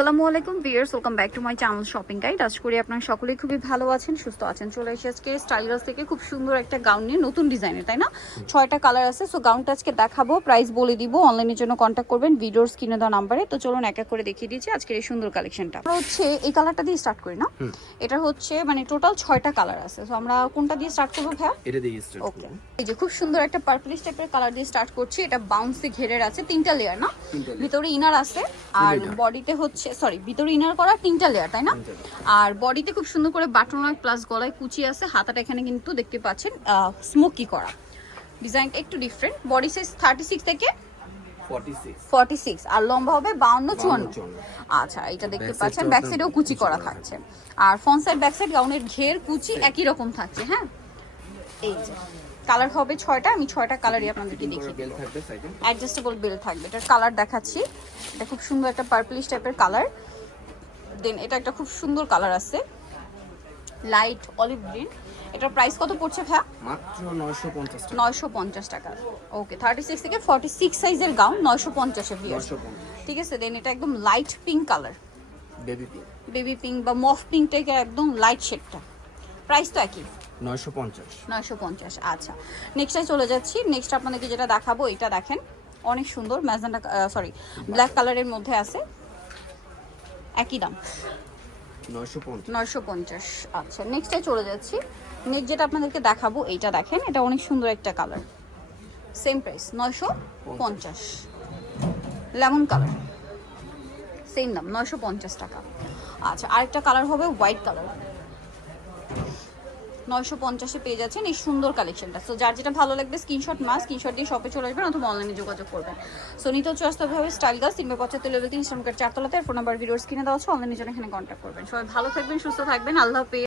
আসসালামু আলাইকুম viewers welcome back to my channel shopping guide. আজ করি আপনারা সকলেই খুবই ভালো আছেন সুস্থ আছেন। চলে এসে আজকে স্টাইলাস থেকে খুব সুন্দর একটা গাউন নিয়ে নতুন ডিজাইনের তাই না? ছয়টা কালার আছে সো গাউনটা আজকে দেখাবো প্রাইস বলে দিব অনলাইনের জন্য কন্ট্যাক্ট করবেন ভিডিওর স্ক্রিনে দেওয়া নাম্বারে তো চলুন এক এক করে দেখিয়ে দিচ্ছি আজকের এই সুন্দর কালেকশনটা হচ্ছে এই কালারটা দিয়ে স্টার্ট করি না। এটা হচ্ছে মানে টোটাল ছয়টা কালার আছে। সো আমরা কোনটা দিয়ে স্টার্ট করব ভাইয়া? এটা দিয়ে স্টার্ট ওকে এই যে খুব সুন্দর একটা পার্পলিশ টাইপের কালার দিয়ে স্টার্ট করছি। এটা বাউন্সে ঘেরের আছে তিনটা লেয়ার না? ভিতরে ইনার আছে আর বডিতে হচ্ছে সরি ভিতরে ইনার করা তিনটা লেয়ার তাই না? আর বডিতে খুব সুন্দর করে বাটন প্লাস গলায় কুচি আছে হাতাটা এখানে কিন্তু দেখতে পাচ্ছেন স্মোকি করা। ডিজাইনটা একটু different body size thirty six থেকে 46 সিক্স আর লম্বা হবে বাউন্ন চুয়ান্ন চুয়ান্ন। আচ্ছা এটা দেখতে পাচ্ছেন ব্যাক সাইডেও কুচি করা থাকছে। আর ফ্রন্ট সাইড ব্যাক সাইড গাউনের ঘের কুচি একই রকম থাকছে হ্যাঁ? এই যে কালার হবে ছয়টা আমি ছয়টা কালারই আপনাদেরকে দেখিয়ে বেল অ্যাডজাস্টেবল বেল থাকবে এটার কালার দেখাচ্ছি। এটা খুব সুন্দর একটা পার্পলিশ টাইপের কালার দেন এটা একটা খুব সুন্দর কালার আছে। লাইট অলিভ গ্রিন এটার প্রাইস কত পড়ছে ভাইয়া? মাত্র 950 টাকা। নয়শো পঞ্চাশ টাকা। ওকে থার্টি সিক্স থেকে ফর্টি সিক্স সাইজের গাউন নয়শো পঞ্চাশে ভিয়ার 950 ঠিক আছে দেন এটা একদম light pink colour baby pink baby pink বা মফ পিঙ্ক টাইপের একদম লাইট শেডটা প্রাইস তো একই। 950 নয়শো পঞ্চাশ আচ্ছা। নেক্সটে চলে যাচ্ছি। নেক্সট আপনাদেরকে যেটা দেখাবো এটা দেখেন। অনেক সুন্দর ম্যাজেন্টা সরি ব্ল্যাক কালারের মধ্যে আছে। একই দাম। 950 পঞ্চাশ। আচ্ছা। নেক্সটে চলে যাচ্ছি। নেক্সট যেটা আপনাদেরকে দেখাবো এইটা দেখেন। এটা অনেক সুন্দর একটা কালার সেম প্রাইস নয়শো পঞ্চাশ। লেমন কালার সেম দাম নয়শো পঞ্চাশ টাকা। আচ্ছা আরেকটা কালার হবে হোয়াইট কালার নয়শো পঞ্চাশে পেয়ে যাচ্ছেন এই সুন্দর কালেকশনটা সো যার যেটা ভালো লাগবে স্ক্রিনশট মাস স্ক্রিনশট দিয়ে শপে চলে আসবেন অথবা অনলাইনে যোগাযোগ করবেন। সো নিতে হচ্ছে বাস্তবভাবে স্টাইল গাছ তিনবে পঁচাত্তর লেভেল তিন শ্রমিকের চারতলাতে ফোন নাম্বার ভিডিওর স্ক্রিনে দেওয়া আছে অনলাইনে জন্য এখানে কন্ট্যাক্ট করবেন। সবাই ভালো থাকবেন, সুস্থ থাকবেন, আল্লাহ হাফেজ।